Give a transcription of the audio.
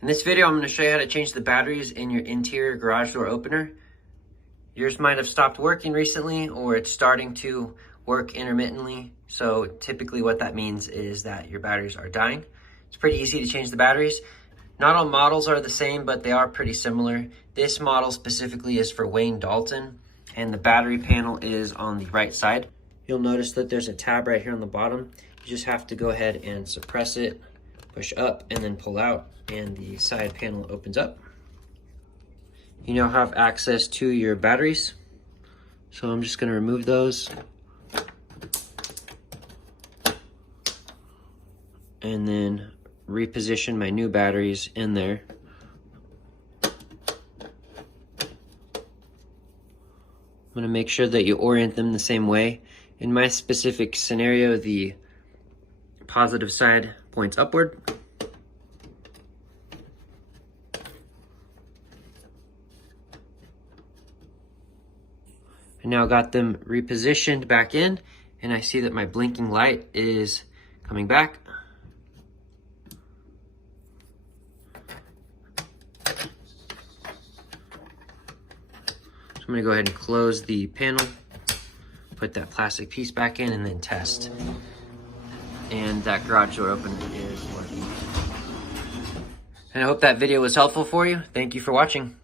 In this video, I'm going to show you how to change the batteries in your interior garage door opener. Yours might have stopped working recently, or it's starting to work intermittently. So typically what that means is that your batteries are dying. It's pretty easy to change the batteries. Not all models are the same, but they are pretty similar. This model specifically is for Wayne Dalton, and the battery panel is on the right side. You'll notice that there's a tab right here on the bottom. You just have to go ahead and suppress it, push up, and then pull out, and the side panel opens up. You now have access to your batteries. So I'm just going to remove those. And then reposition my new batteries in there. I'm going to make sure that you orient them the same way. In my specific scenario, the positive side points upward. I now got them repositioned back in, and I see that my blinking light is coming back. I'm going to go ahead and close the panel, put that plastic piece back in, and then test. And that garage door opener is working. And I hope that video was helpful for you. Thank you for watching.